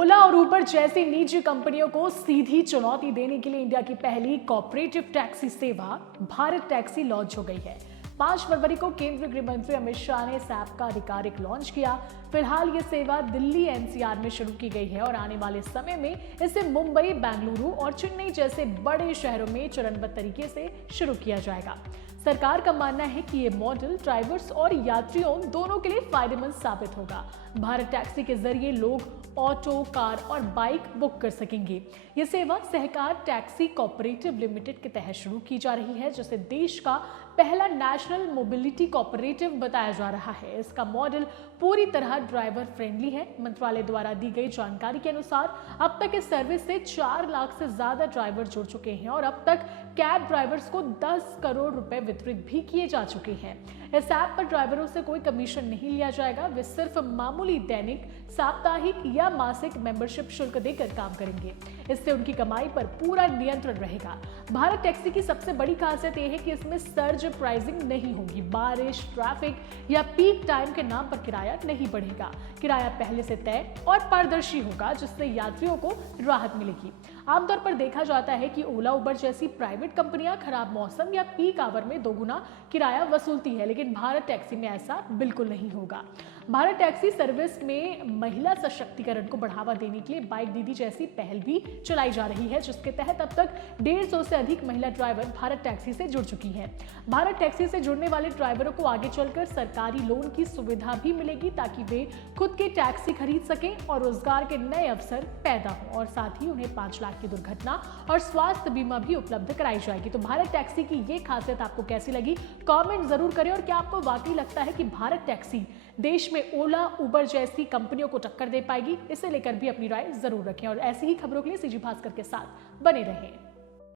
ओला और उबर जैसी निजी कंपनियों को सीधी चुनौती देने के लिए इंडिया की पहली कॉर्पोरेटिव टैक्सी सेवा भारत टैक्सी लॉन्च हो गई है। 5 फरवरी को केंद्रीय गृह मंत्री अमित शाह ने इस ऐप का आधिकारिक लॉन्च किया। फिलहाल ये सेवा दिल्ली एनसीआर में शुरू की गई है और आने वाले समय में इसे मुंबई, बेंगलुरु और चेन्नई जैसे बड़े शहरों में चरणबद्ध तरीके से शुरू किया जाएगा। सरकार का मानना है कि ये मॉडल ड्राइवर्स और यात्रियों दोनों के लिए फायदेमंद साबित होगा। भारत टैक्सी के जरिए लोग ऑटो, कार और बाइक बुक कर सकेंगे। ये सेवा सहकार टैक्सी कॉर्पोरेटिव लिमिटेड के तहत शुरू की जा रही है, जिसे देश का पहला नेशनल मोबिलिटी कॉर्पोरेटिव बताया जा रहा है। इसका मॉडल पूरी तरह ड्राइवर फ्रेंडली है। मंत्रालय द्वारा दी गई जानकारी के अनुसार अब तक इस सर्विस से 4 लाख से ज्यादा ड्राइवर जुड़ चुके हैं और अब तक कैब ड्राइवर्स को 10 करोड़ रुपए वितरित भी किए जा चुके हैं। इस ऐप पर ड्राइवरों से कोई कमीशन नहीं लिया जाएगा। वे सिर्फ मामूली दैनिक, साप्ताहिक या मासिक मेंबरशिप शुल्क देकर काम करेंगे। इससे उनकी कमाई पर पूरा नियंत्रण रहेगा। भारत टैक्सी की सबसे बड़ी खासियत यह है कि इसमें सर्ज प्राइसिंग नहीं होगी। बारिश, ट्रैफिक या पीक टाइम के नाम पर किराया नहीं बढ़ेगा। किराया पहले से तय और पारदर्शी होगा, जिससे यात्रियों को राहत मिलेगी। आमतौर पर देखा जाता है कि ओला, उबर जैसी प्राइवेट कंपनियां खराब मौसम या पीक आवर में दोगुना किराया वसूलती है, लेकिन भारत टैक्सी में ऐसा बिल्कुल नहीं होगा। भारत टैक्सी सर्विस में महिला सशक्तिकरण को बढ़ावा देने के लिए बाइक दीदी जैसी पहल भी चलाई जा रही है, जिसके तहत अब तक 150 से अधिक महिला ड्राइवर भारत टैक्सी से जुड़ चुकी हैं। भारत टैक्सी से जुड़ने वाले ड्राइवरों को आगे चलकर सरकारी लोन की सुविधा भी मिलेगी, ताकि वे खुद के टैक्सी खरीद सकें और रोजगार के नए अवसर पैदा हो, और साथ ही उन्हें 5 लाख की दुर्घटना और स्वास्थ्य बीमा भी उपलब्ध कराई जाएगी। तो भारत टैक्सी की ये खासियत आपको कैसी लगी, कमेंट जरूर करें। और क्या आपको वाकई लगता है कि भारत टैक्सी देश में ओला, उबर जैसी कंपनियों को टक्कर दे पाएगी? इसे लेकर भी अपनी राय जरूर रखें और ऐसी ही खबरों के लिए सीजी भास्कर के साथ बने रहें।